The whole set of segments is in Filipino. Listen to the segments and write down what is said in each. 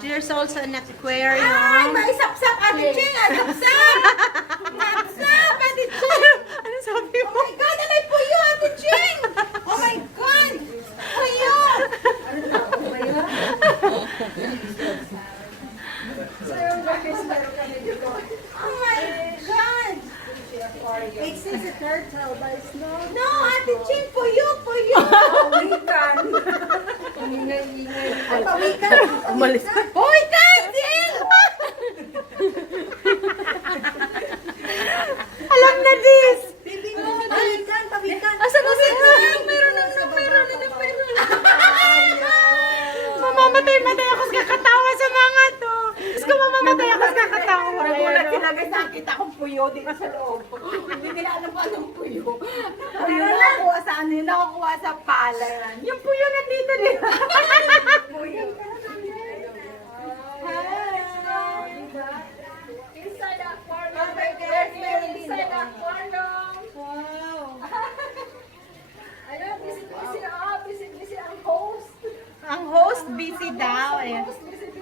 There's also an aquarium. Ay, may sapsap, Ate Ching! Sapsap! Sapsap, Ate Ching! Ano sabi Oh mo? my God, alay po yun, Ate Ching! Oh my God! Puyo! Ano na ako ba yun? Oh my God! It says a turtle, but it's not. No, Ate Ching, puyo, puyo! Pawikan! Ay, pawikan! Umalis. Hoy, Ching! Alam na this! Bibi mo, pawikan, pawikan. Asa na si Meron na. Mamamatay ako sa kakatawa sa mga to. Diyos ko, mamamatay ako sa kakatawa. Nagulat sila guys, nakita akong puyo dito sa loob. Hindi nila alam pa anong puyo. Puyo nakakuha sa ano yun, nakakuha sa palay. Yung puyo nandito din. Puyo. Inside the aquarium. Oh my God, Inside the aquarium. Wow. Ayun, busy ang host. Ang host busy daw. Eh. Busy.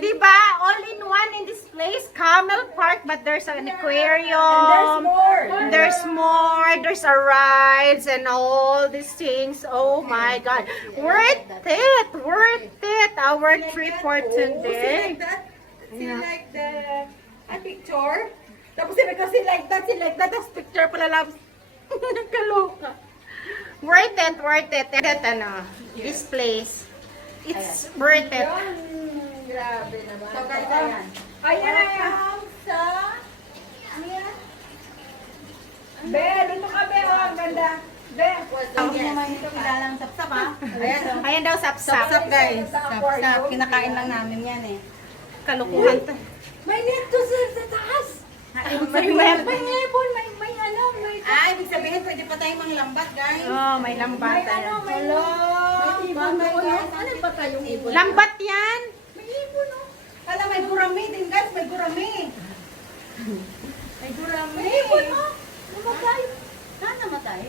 Diba, all in one in this place, Camel Park, but there's an aquarium. There's more. There's more. There's a rides and all these things. Oh my God. Worth it. Our trip for today. See like that? A picture? Tapos sila kasi like that. Tapos picture pala lang. Kaloka. Worth it. Ano, this place. It's worth it. Grabe naman. So guys, Ayan na yan. Sa... Ano yan? Be, dito ka, Be. Oh, ang ganda. Be. Hindi naman ito kilalang sapsap ha. Ayan o. Ayan daw, sapsap. Guys. Sapsap. Kinakain lang namin yan eh. Kalukuhan to. May net to sa taas. May web. May ibon. May ano. Ay, ibig sabihin pwede pa tayong manglambat guys. Oh, may lambat. Hello. May ibon. Ano ba tayong ibon? Lambat yan. May ibon o. Hala, may gurami din guys. May gurami. May gurami. May ibon o. Namatay. Saan namatay?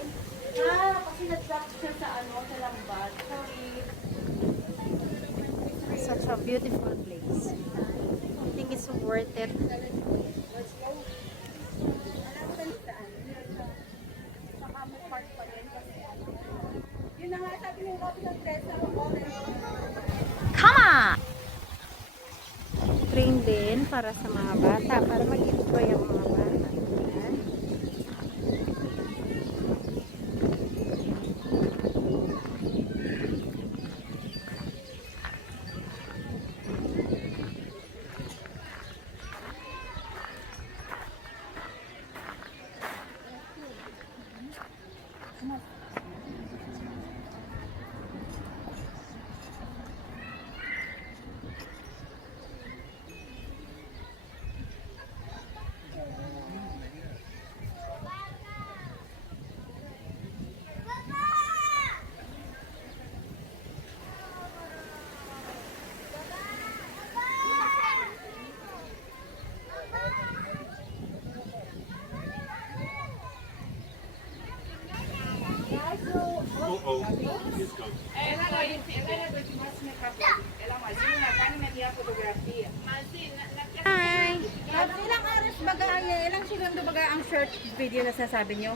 Kasi nag-drop siya sa ano, sa lambat. Sorry. Such a beautiful place. I think it's worth it. Yun na nga sabi ng copy ng Tessa. Come on! Train din para sa mga bata, para mag-enjoy ang mga bata. Ayan. Hi! Ilang oras baga, ilang segundo baga ang short video na sasabi nyo?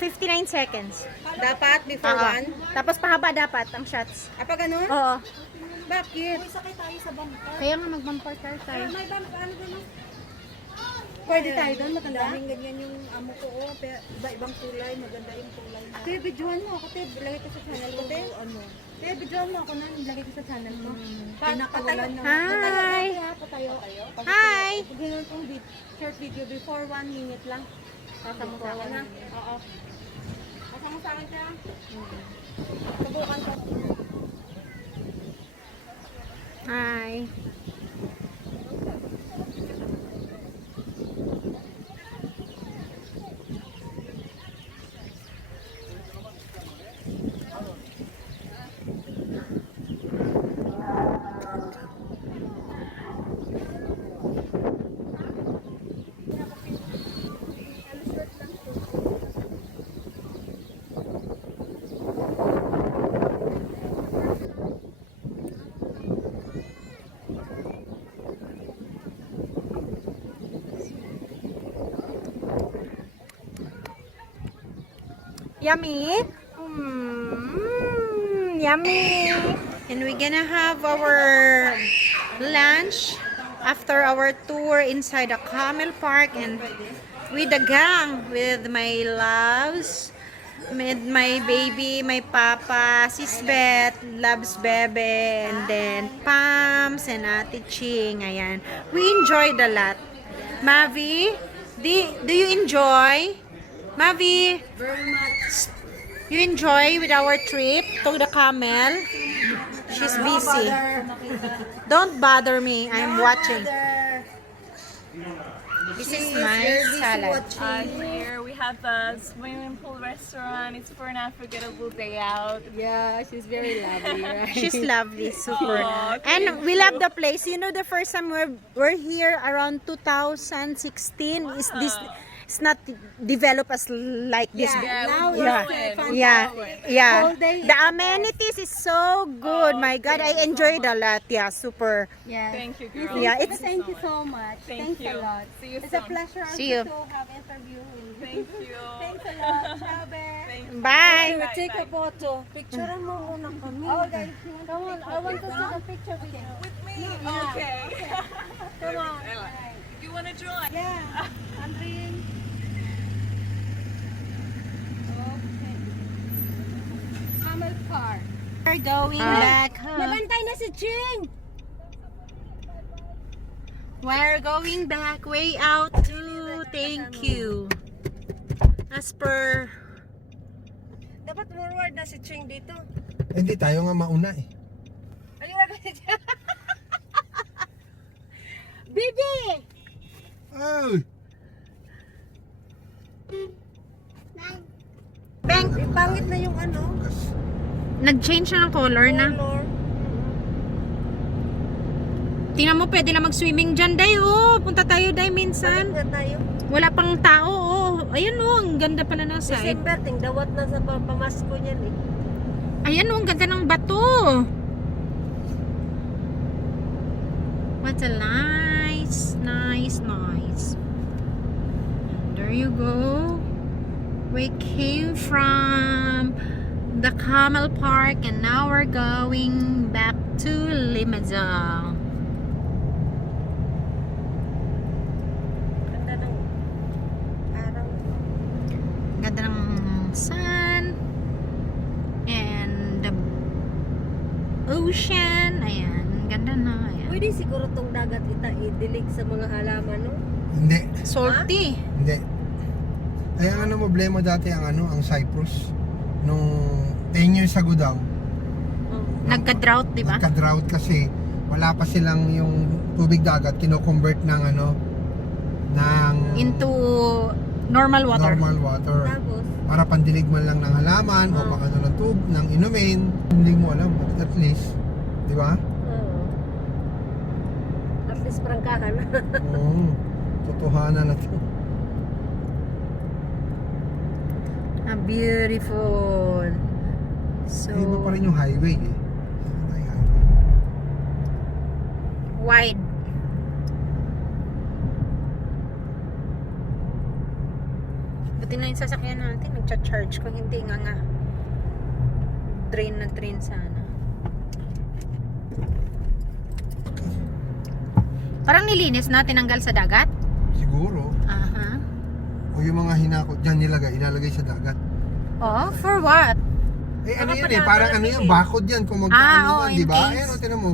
59 seconds. Dapat before Oo. one? Tapos pahaba dapat ang shots. Apa ganun? Oo. Bakit? Uy, sakay tayo sa bumper. Kaya nga mag-bumper car tayo. May bumper, ano ganun? Pwede tayo doon, maganda? Daming ganyan yung amo ko, oh. Iba-ibang kulay, maganda yung kulay na. Te, videohan mo ako, te. Ilagay ko sa channel ko, te. Ano? Te, videohan mo ako na, ilagay ko sa channel ko. Pinakawalan na. Hi! Patayo. Hi! Pag gano'n itong short video, before 1 minute lang. Pasa mo sa akin, ha? Oo. Pasa mo sa akin, te, ha? Subukan ko. Hi! Yummy? Yummy! And we're gonna have our lunch after our tour inside the Camel Park and with the gang, with my loves, with my baby, my papa, Sis Beth, loves Bebe, and then Pams and Ate Ching. Ayan. We enjoyed a lot. Mavi, do you enjoy? Mavi, Very much. you enjoy with our trip to the camel? She's busy. Don't bother me. I'm watching. This is my salad. Here we have the swimming pool restaurant. It's for an unforgettable day out. Yeah, she's very lovely, right? She's lovely, super. Aw, And we love the place. You know, the first time we're here around 2016. Is this? It's not developed as like this. Yeah, now we Yeah. grow it. Yeah, yeah. Whole day The is the amenities is so good. My God, I enjoyed a lot. Yeah, super. Yeah. Thank you, girl. Yeah, it's Thank you so much. Thank Thanks you. a lot. See you It's a soon. pleasure See you. also to have interview with you. Thank you. Thanks a lot. Ciao, Bear. Thank you. Bye. Bye, Take bye. a photo. Picture mo muna kami. Oh, guys, come on. I want to take a picture with you. With me? Okay. Come on. You want to join? Yeah. Andrin. Okay. Camel car. We're going back home. Nabantay na si Ching. We're going back way out too. Thank you. As per Dapat forward na si Ching dito. Hindi tayo nga mauna eh. Ayun na kasi siya. Bibi! Ay! Bang, Pangit na yung ano. nag-change na ng color na. Color. Tingnan mo, pwede na mag-swimming dyan, Day. Oh, punta tayo, Day, minsan. Balik na tayo. Wala pang tao, oh. Ayun, oh, ang ganda pala ng side. December, ting dawat na sa pamasko niyan eh. Ayan, oh, ang ganda ng bato. What a nice. There you go. We came from the Camel Park and now we're going back to Limazong. Ganda ng araw. Ganda ng sun and the ocean. Ayan, ganda na. Ayan. Pwede siguro tong dagat idilig sa mga halaman, no? Hindi. Salty. Hindi. Ay, ang ano problema dati ang Cyprus. Nung 10 years ago daw. Nagka-drought, di ba? Nagka-drought kasi wala pa silang yung tubig dagat kino-convert ng Into normal water. normal water. Tapos, Para pandilig man lang ng halaman o pang ano ng tubig, ng inumin. Hindi mo alam, at least. Di ba? at least prangkahan. Oo. Totohanan na to. Ah, beautiful. So, Iba pa rin yung highway eh. wide. Buti na yung sasakyan natin, nagcha-charge kung hindi nga drain na drain sana. Parang nilinis na, tinanggal sa dagat. Siguro. Aha. O yung mga hinakot dyan ilalagay sa dagat. Oh, for what? Eh ano yun eh, parang ano yun, bakod yan kung magkaano oo, man, in di ba? case. Ayan o, tinan mo.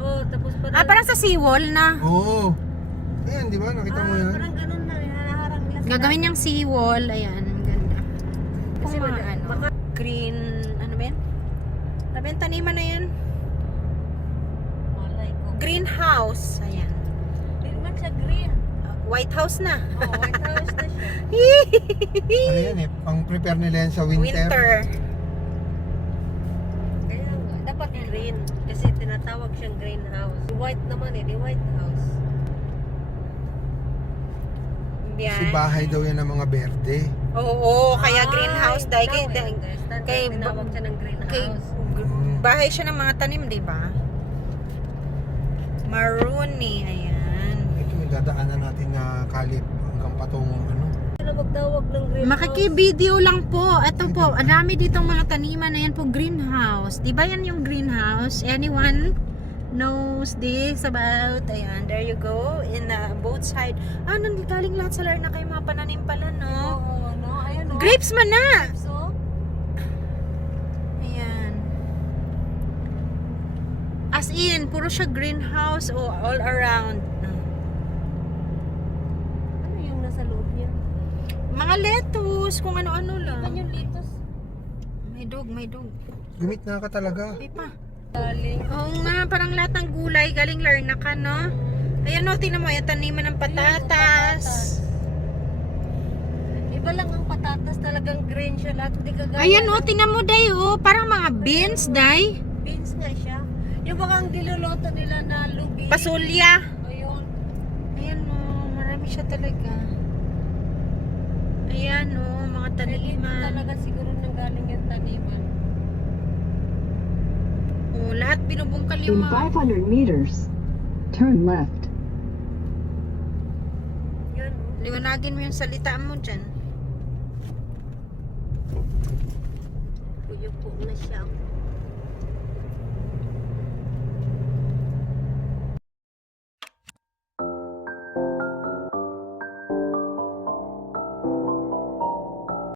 Oh, tapos parang, Parang sa seawall na. Oo. Ayan, di ba? Nakita mo yan? parang ganun na, hinaharang nila. Gagawin niyang seawall. Ayan, ganda. Kasi Kasi mga ano, green, ano ba yan? Ano ba yung taniman na yan? Malay ko. Greenhouse. Ayan. Hindi naman siya green. White House na. Oh, White House na siya. Ano yan eh, pang prepare nila yan sa Winter. Kaya nga, dapat green. Kasi tinatawag siyang greenhouse. White naman eh, di White House. Kasi Yan. bahay daw yan ng mga berde. Oo, kaya greenhouse dahil kay, kay, tinawag siya ng kay greenhouse. bahay siya ng mga tanim, di ba? Maroon eh, ayan. Ito yung dadaanan natin na kalip hanggang patungong ano. Sila magtawag ng greenhouse. Makiki-video lang po. Ito po, ang dami ditong mga taniman na yan po, greenhouse. Di ba yan yung greenhouse? Anyone knows this about? Ayan, there you go. In both side. Nandikaling lahat sa Larna kayo mga pananim pala, no? Oo, no? Ayun, no? Grapes man na! So, Ayan. As in, puro siya greenhouse o all around. ano yung nasa loob niya? Mga lettuce, kung ano-ano lang. Ano yung litos? May dog. Gumit na ka talaga. May pa. Galing. Oo nga, parang lahat ng gulay galing Larnaca, no? Ayan o, tingnan mo, yung taniman ng patatas. Iba lang ang patatas, talagang green siya lahat. Hindi kagaya. Ayan o, tingnan mo, Day, oh. Parang mga beans, Day. Beans nga siya. Yung baka ang diluluto nila na lubi. Pasulya. Ayun. Ayan o, marami siya talaga. Ayan o, mga Dito taniman. talaga siguro nang galing yung taniman. Oh, lahat binubungkal In yung mga... 500 meters, turn left. Yun. Liwanagin mo yung salita mo dyan. Puyupo na siya.